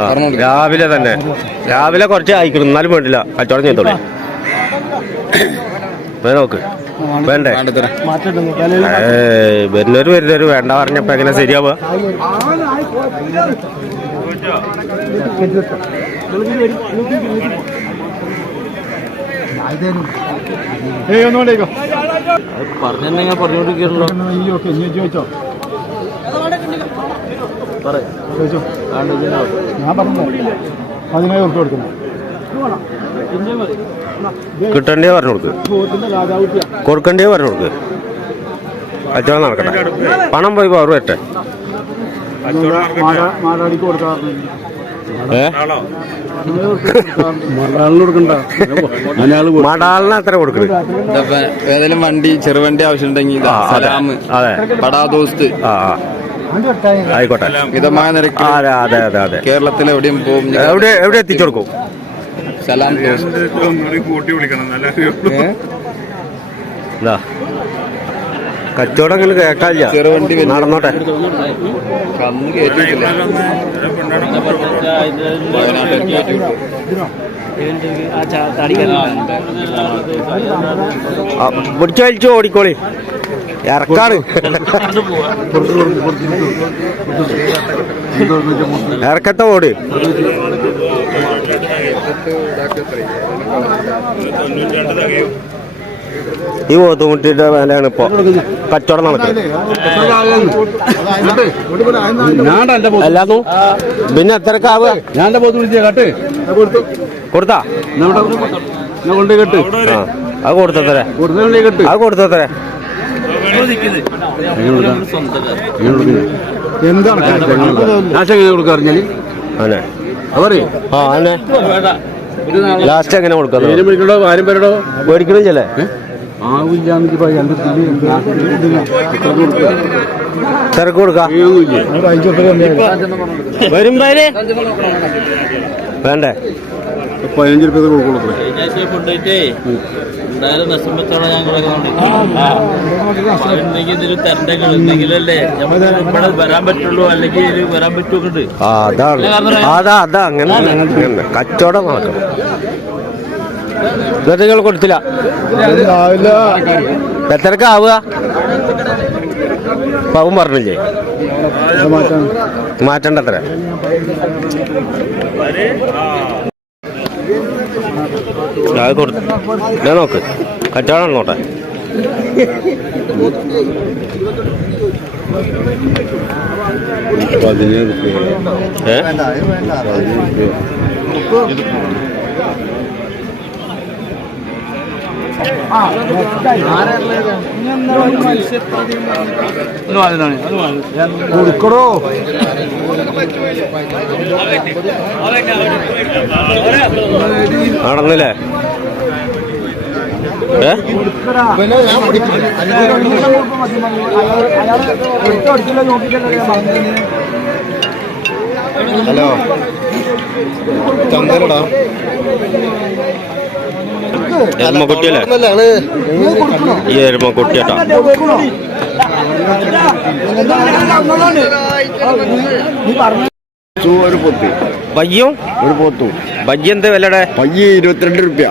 ആ, രാവിലെ തന്നെ. രാവിലെ കുറച്ച് ആയിക്കണം എന്നാലും വേണ്ടില്ല. കച്ചവടം ചെയ്തോളൂ. നോക്ക്. വേണ്ടേ? വരുന്നവര് വരുന്നവര് വേണ്ട പറഞ്ഞപ്പോ എങ്ങനെ ശരിയാവുക? ഓക്കെ ഇനി ചോദിച്ചോ ചോദിച്ചോ. ഞാൻ പറഞ്ഞു പതിനായിരം ഉറുപ്പ് കൊടുക്കുന്നു. കിട്ടണ്ടേ പറഞ്ഞു കൊടുക്ക്. കൊടുക്കണ്ടേ പറഞ്ഞു കൊടുക്ക്. കച്ചവടം നടക്കട്ടെ. പണം പോയി പവർ വരട്ടെ. മാടാടിക്ക് കൊടുക്കാറുണ്ട് മടാളിന് എത്ര കൊടുക്കുന്നത് ഏതെങ്കിലും വണ്ടി ചെറുവണ്ടി ആവശ്യമുണ്ടെങ്കിൽ ഉണ്ടെങ്കിൽ അതെ. സലാം അതെ. ബടാ ദോസ്ത് ആ. ആയിക്കോട്ടെ. മിതമായ നിരക്ക് അതെ അതെ അതെ കേരളത്തിൽ എവിടെയും പോകും എവിടെ എവിടെ എത്തിച്ചു കൊടുക്കും? സലാം. കച്ചവടം അങ്ങനെ കേൾക്കാല്ല ചെറുവണ്ടി നടന്നോട്ടെ. കന്ന് വയനാട്ടിൽ വലിച്ചു ഓടിക്കോളി. ഇറക്കാണ്. ഇറക്കട്ടെ ഓട് ഈ പോത്തുമുട്ടിയുടെ വേലയാണ് ഇപ്പൊ. കച്ചവടം നടക്കുന്നത്. എല്ലാതും പിന്നെ എത്രക്കാവുക ഞാൻ കൊടുത്തു? അത് കൊടുത്തത്രേ. അത് കൊടുത്തത്രേ. എന്താണ് ലാസ്റ്റ് എങ്ങനെ അതെ ആ അതെ ലാസ്റ്റ് എങ്ങനെ കൊടുക്കാം ആരും പേരടോ തിരക്ക് കൊടുക്കാം വരുമ്പോ വേണ്ടേ പതിനഞ്ച് രൂപ കൊടുക്കുള്ളൂ ഞങ്ങളൊക്കെ ഇതിൽ എന്തെങ്കിലല്ലേ നമുക്ക് ഇവിടെ വരാൻ പറ്റുള്ളൂ. അല്ലെങ്കിൽ ഇതിൽ വരാൻ പറ്റുമൊക്കെ അതാണ്. അതാ അതാ. അങ്ങനെ അങ്ങനെ. കച്ചവടം നടക്കണം കൊടുത്തില്ല? എത്രക്ക് ആവുക പാവം പറഞ്ഞില്ലേ? മാറ്റണ്ട അത്ര അത് കൊടുത്തു. ഞാൻ നോക്ക്. കച്ചവടം നോട്ടെ ഏ? കൊടുക്കടോ നടന്നില്ലേ? ഹലോ. ഹലോ ഈ എരുമക്കുട്ടിയാട്ടാ. ഒരു പൊത്ത് ബയ്യും ഒരു പോത്തും. ബജ്ജി എന്ത് വിലയുടെ പയ്യ ഇരുപത്തിരണ്ട് റുപ്യ.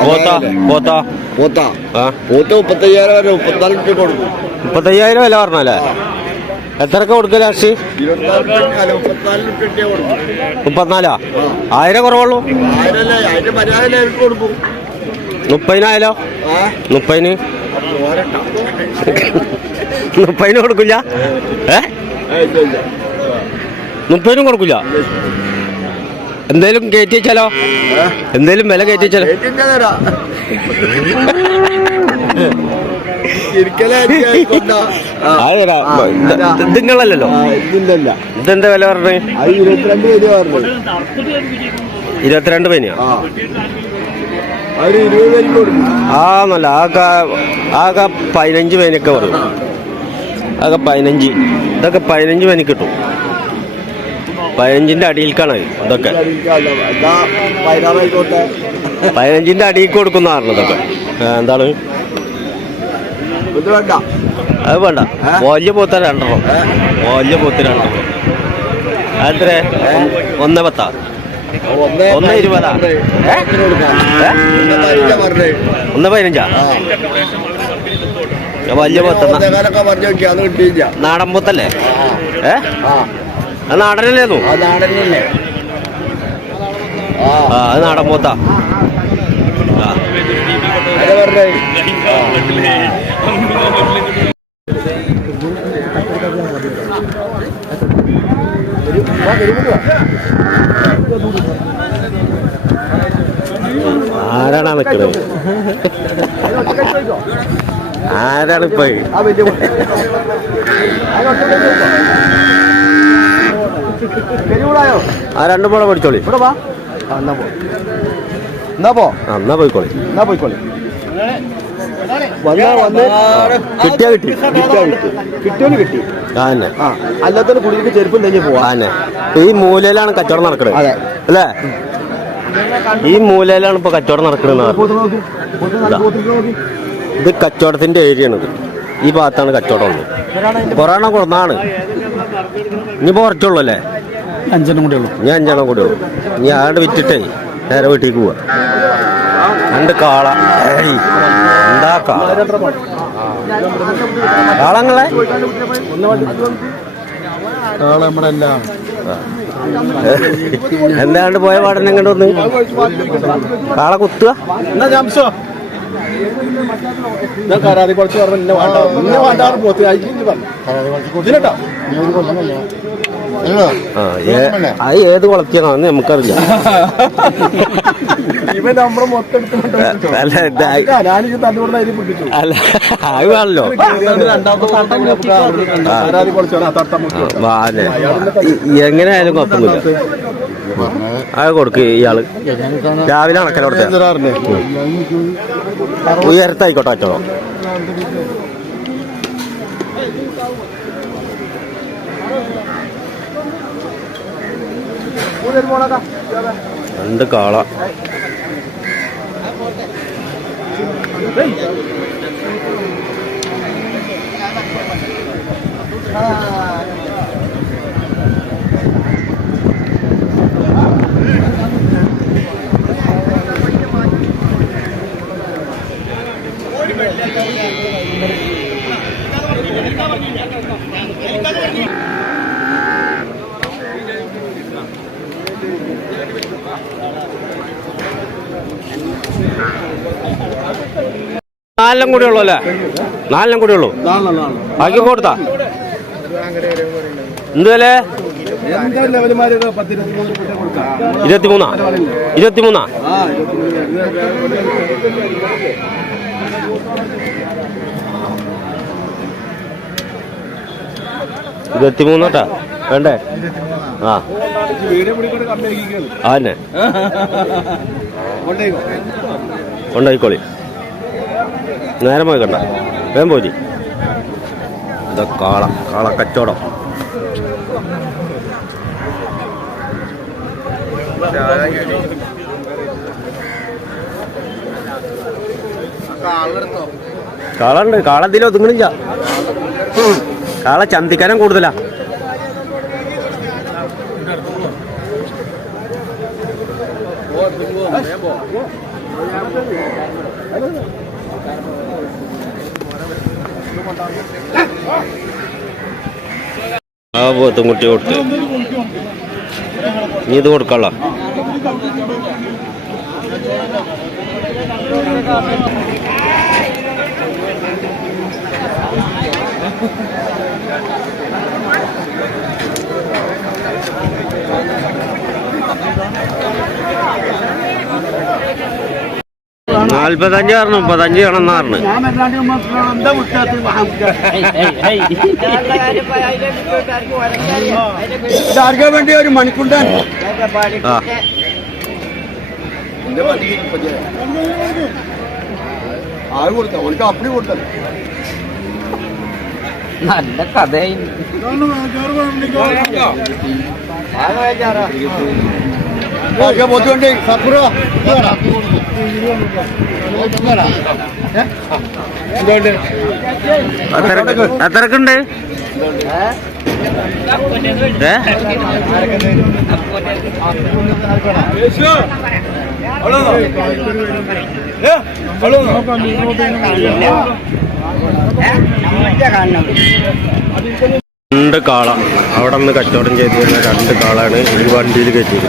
പോത്താ പോത്താ. പോത്താ. ആ. പോത്ത് മുപ്പത്തയ്യായിരം വരെ മുപ്പത്തിനാല് റുപ്യ കൊടുക്കും മുപ്പത്തയ്യായിരം വില പറഞ്ഞല്ലേ? എത്രക്ക് കൊടുക്കല അല്ല കൊടുക്കും മുപ്പത്തിനാലാ? ആയിരം കുറവുള്ളൂ. മുപ്പതിനായാലോ? മുപ്പതിന്? മുപ്പതിന് കൊടുക്കില്ല ഏ? മുപ്പതിനും കൊടുക്കില്ല എന്തേലും കയറ്റി വെച്ചാലോ? എന്തേലും വില കയറ്റി വെച്ചാലോ? ഇതിങ്ങളല്ലോ ഇതെന്താ വില പറഞ്ഞു ഇരുപത്തിരണ്ട് പനിയാ ആ നല്ല ആകെ ആകെ പതിനഞ്ച് പേനൊക്കെ പറയും ആകെ പതിനഞ്ച്. ഇതൊക്കെ പതിനഞ്ച് മേനി കിട്ടും. പതിനഞ്ചിന്റെ അടിയിൽക്കാണ് ഇതൊക്കെ. എന്താ പതിനാറായിക്കോട്ടെ. പതിനഞ്ചിന്റെ അടിയിൽ കൊടുക്കുന്നതാണ് ഇതൊക്കെ. എന്താണ്? അത് വേണ്ട. വലിയ പോത്ത രണ്ടെണ്ണം. വലിയ പോത്ത് രണ്ടെണ്ണം. അത്ര ഒന്ന് പത്താ? ഒന്നേ ഇരുപതാ? പതിനഞ്ചാ. വലിയ കിട്ടിയില്ല. നാടൻ പോത്തല്ലേ? ആ. ഏ? ആ. അത് നാടനല്ലേന്നു ആ അത് നാടൻ പോത്താ. പറഞ്ഞേ. ആരാണാ നിക്കണത് ആരാണ് ഇപ്പൊ? ഈ? ആ രണ്ടും കൂടെ പഠിച്ചോളി. എന്നാ പോ. എന്നാ പോയിക്കോളി. എന്നാ പോയിക്കോളി. വന്നാ വന്ന് കിട്ടിയാ കിട്ടി. കിട്ടിയാ കിട്ടി. കിട്ടിയോന് കിട്ടി. ആന്നെ. തന്നെ ആ അല്ലാത്തൊരു കുടിക്ക് ചെരുപ്പ് പോവാ. ആ ഈ മൂലയിലാണ് കച്ചവടം നടക്കുന്നത് അതെ. അല്ലേ? ഈ മൂലയിലാണ് ഇപ്പൊ കച്ചവടം നോക്ക്. ഇത്. കച്ചവടത്തിന്റെ ഏരിയ ആണ് ഈ ഭാഗത്താണ് കച്ചവടം ഉള്ളത്. കൊറോണ കൊറന്നാണ്. ഇനിയിപ്പോ കുറച്ചുള്ളൂ അല്ലേ? അഞ്ചെണ്ണം കൂടെ ഉള്ളൂ. ഞാൻ അഞ്ചെണ്ണം കൂടെ ഉള്ളൂ. ഇനി ആട് വിറ്റിട്ടേ നേരെ വീട്ടിലേക്ക് പോവാ. രണ്ട് കാള. കാളങ്ങളെ നമ്മളെല്ലാം എന്താണ്ട് പോയ പാടന്നെ ഇങ്ങോട്ട് വന്ന്? കാള കുത്തുക. ഞാൻ കരാതി കുറച്ച് പറഞ്ഞു ഇന്നെ വേണ്ട ഇന്നെ വേണ്ടാറ് പോത്ത്. അയച്ചു പറഞ്ഞു. ഇതിലട്ടോ ആ അത് ഏത് കുളത്തിയാണെന്ന് നമുക്കറിയില്ല. ഇവൻ നമ്മളെ മൊത്തം അല്ല ഇത് ഞാനിത് പിടിച്ചു അല്ല അത് വേണല്ലോ. കൊടുക്ക് ഇയാൾ. രാവിലെ അണക്കല കൊടുത്ത. ഉയരത്തായിക്കോട്ടെ അച്ഛനോ? Thank. രണ്ട് കാള. നാലെണ്ണം കൂടെ ഉള്ളു അല്ലേ? നാലെണ്ണം കൂടെ ഉള്ളു. ബാക്കി കൊടുത്താ? എന്തുവല്ലേ ഇരുപത്തിമൂന്ന്? ഇരുപത്തിമൂന്ന്. ഇരുപത്തിമൂന്നോട്ടാ വേണ്ടേ? ആ. വീഡിയോ പിടിക്കൊണ്ട് കമ്മി ആക്കിയിരിക്കുകയാണ്. ആ തന്നെ. കൊണ്ടേക്കോ. കൊണ്ടായിക്കോളി നേരം പോയി കണ്ട വേം പോയി ഇതാ കാള കാള കച്ചവടം. കാള ഉണ്ട്. കാള എന്തെങ്കിലും ഒതുങ്ങണില്ല. കാള ചന്തിക്കാനം കൂടുതലാ. ആ പോത്തും കുട്ടി കൊടുത്ത്. നീ ഇത് കൊടുക്കള്ള നാല്പത്തഞ്ച് പറഞ്ഞു മുപ്പത്തഞ്ച് പറഞ്ഞു. ഇതാർക്കാ വേണ്ടി ഒരു മണിക്കുണ്ട ആ ആര് കൊടുത്ത അവർക്ക് അപ്പടി കൊടുത്തത് നല്ല കഥയായി പോത്തുകൊണ്ട് സപ്പുറോ എന്തുകൊണ്ട് എത്ര എത്രക്കുണ്ട് ഏ? രണ്ട് കാള. അവിടെ നിന്ന് കച്ചവടം ചെയ്തിരുന്ന രണ്ട് കാളാണ് ഈ വണ്ടിയിൽ കയറ്റിയത്